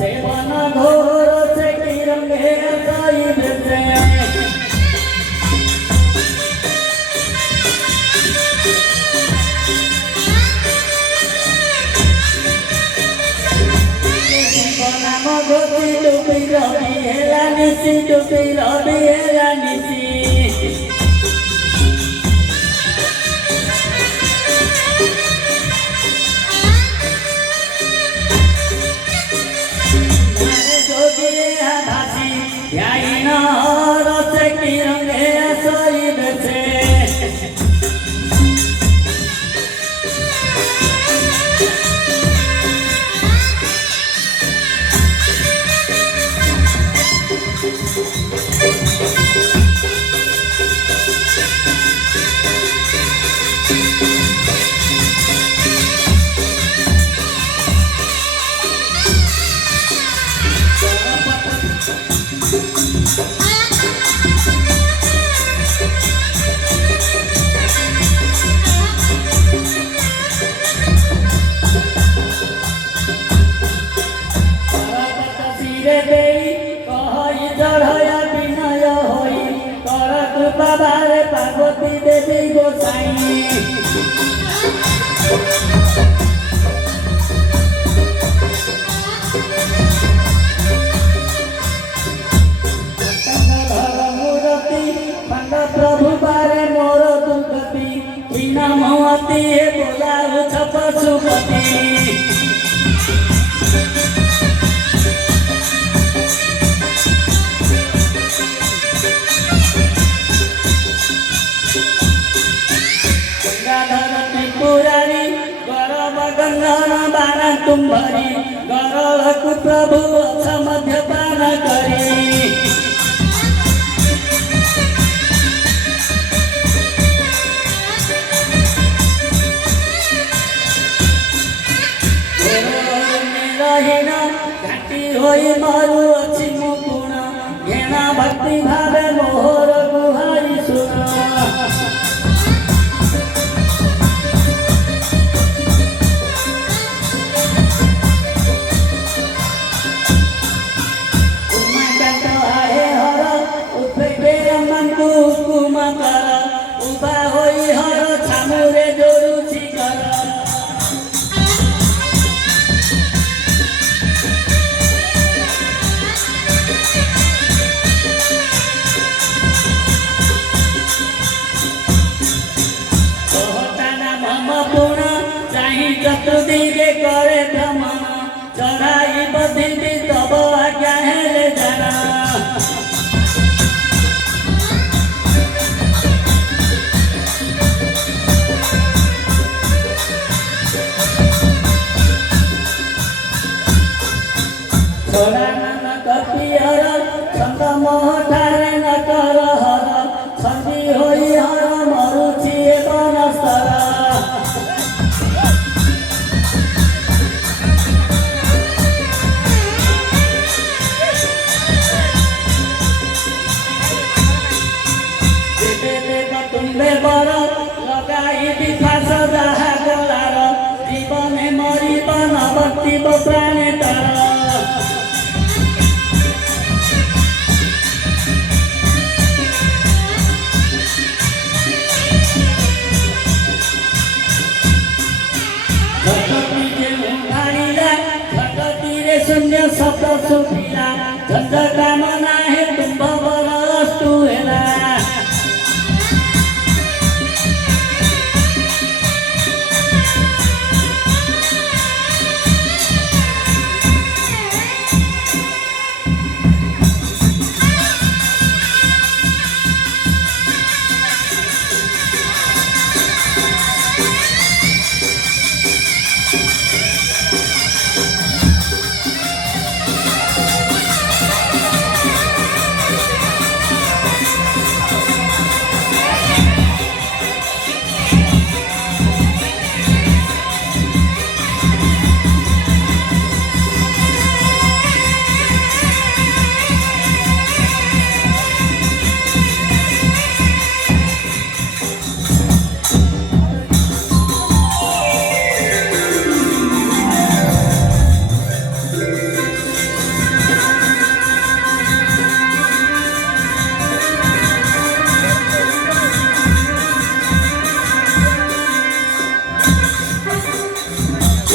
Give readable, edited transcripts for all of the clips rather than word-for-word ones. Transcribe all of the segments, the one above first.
Seven निसी टुपी रबिएला निसी Parvati देवी गोसाई प्रभु बारे मोर दुर्गति बिना महती बोला पशुपति तुम्हारी गरलक प्रभु मध्यपान करी रहीन घाटी होई मरु अच्छी मुकुण घेना भक्ति भावे मोहर गुहारी सुन चतुर्दिगे करे भ्रमण चढ़ाई बधिनी तब आज्ञा हेले जाना सोरानन कपिहर छंद मोहठारे न कर हर छंदी होई हर मरुछि बनस्तर जीवने मरीबन भक्ति प्राणे तर शून्य शब्द सुखिला झंझ कामना है तुम्भ वस्तु हेला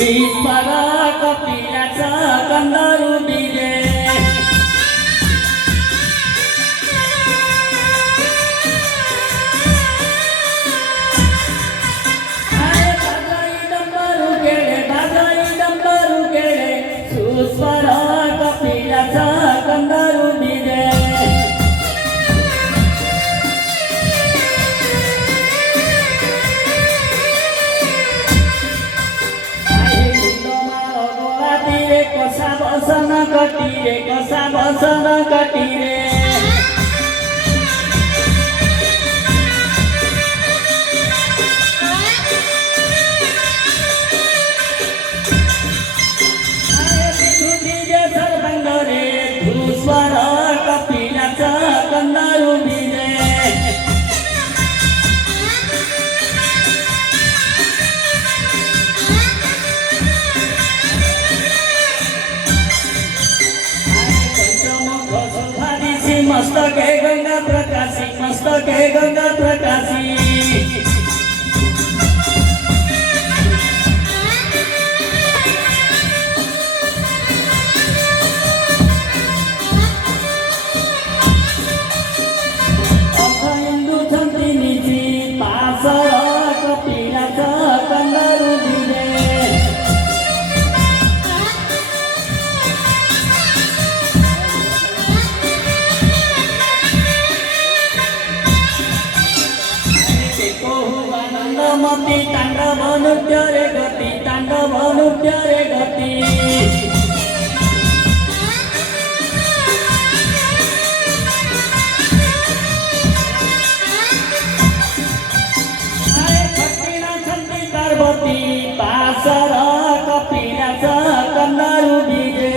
ईश्वरा कपिलाचा कंदरू दिले कटिरे कसा बसन कटिरे मस्तके गंगा प्रकाशी मस्तके गंगा प्रकाशी हिंदू छंत्रिनीची पासर कपिलाचा कंगारू दिले मती तांडव नृत्य रे गती तांडव नृत्य रे गती छंदी पार्वती पासर कपिलाचा कंगारू बीजे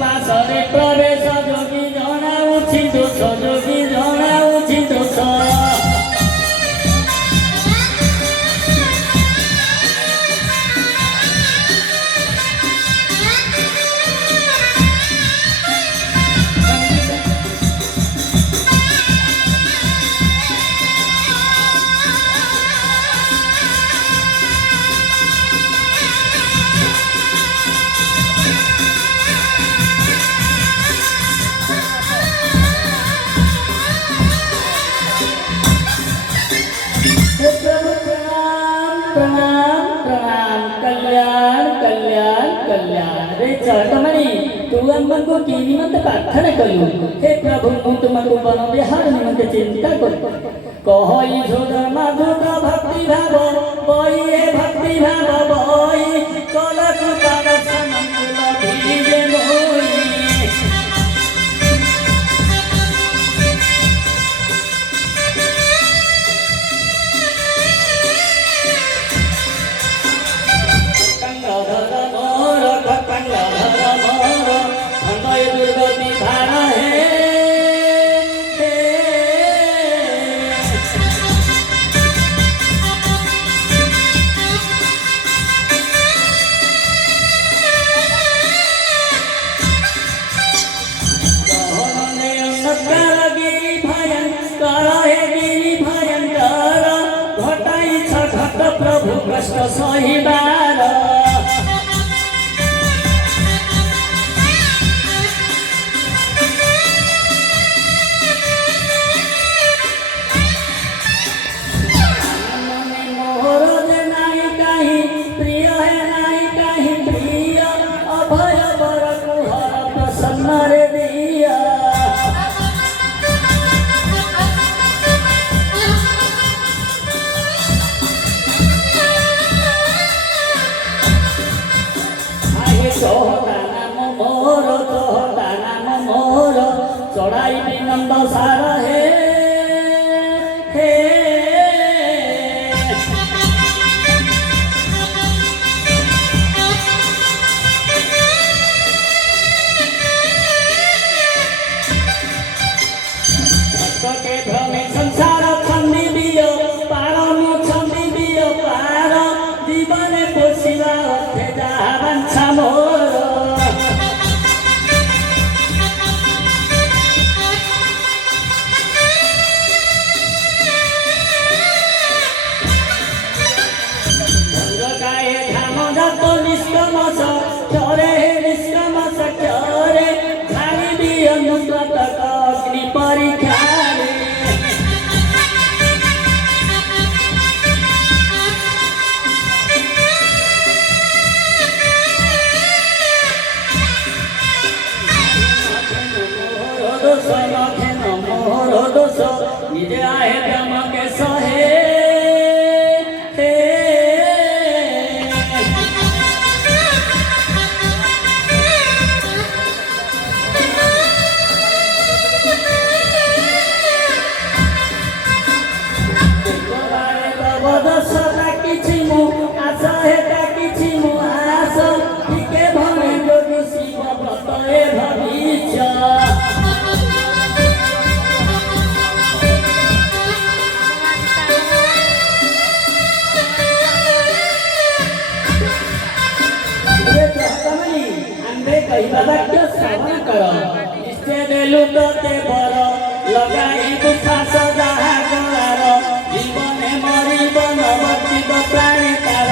पासरे प्रवेश जोगी जनाऊछि दोष जोगी जनाऊछि दोष चढ़कमणि तू आमको कि निमंत प्रार्थना कलु हे प्रभु मु तुमको बन विहार निमंत चिंता करू कहि झोर माधुर भक्ति भाव बई हे भक्ति भाव बई कल कृपा दर्शन धीरे मोई प्रभु कष्ट सहिबार मोहर जे नाई काही प्रिय है नाई काही प्रिय अभय बर कुहर प्रसन्न रे दिया चौहटा नाम मोर चढ़ाई नंद सार हे हे के भ्रमे संसार छंदी दियो पार मु छंदी दियो पार जीवन पोषिबा अर्थे जहा बांछा मोर କହିବା ବାକ୍ୟ ଶ୍ରବଣ କର ନିଶ୍ଚୟ ଦେଲୁ ତତେ ବର ଲଗାଇବୁ ଶ୍ୱାସ ଯାହା ଗଳାର ଜୀବନେ ମରିବ ନବର୍ତ୍ତିବ ପ୍ରାଣେ ତାର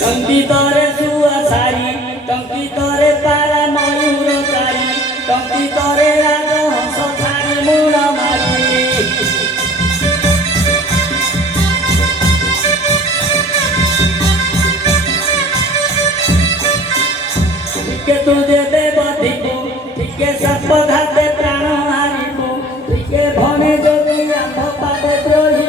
টঙ্কিতরে শুয়া সারি টঙ্কিতরে পারা ময়ূর চারি টঙ্কিতরে রাজহংস ছাড়ি মূল মারি ঠিকে তুজে দেব দিবু ঠিকে সাপ ঘাতে প্রাণ হারিবু ঠিকে ভনে যদি আম্ভ পাদে দ্রোহী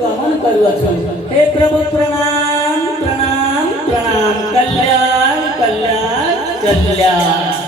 गमन करुअछु हे प्रभु प्रणाम प्रणाम प्रणाम कल्याण कल्याण कल्याण।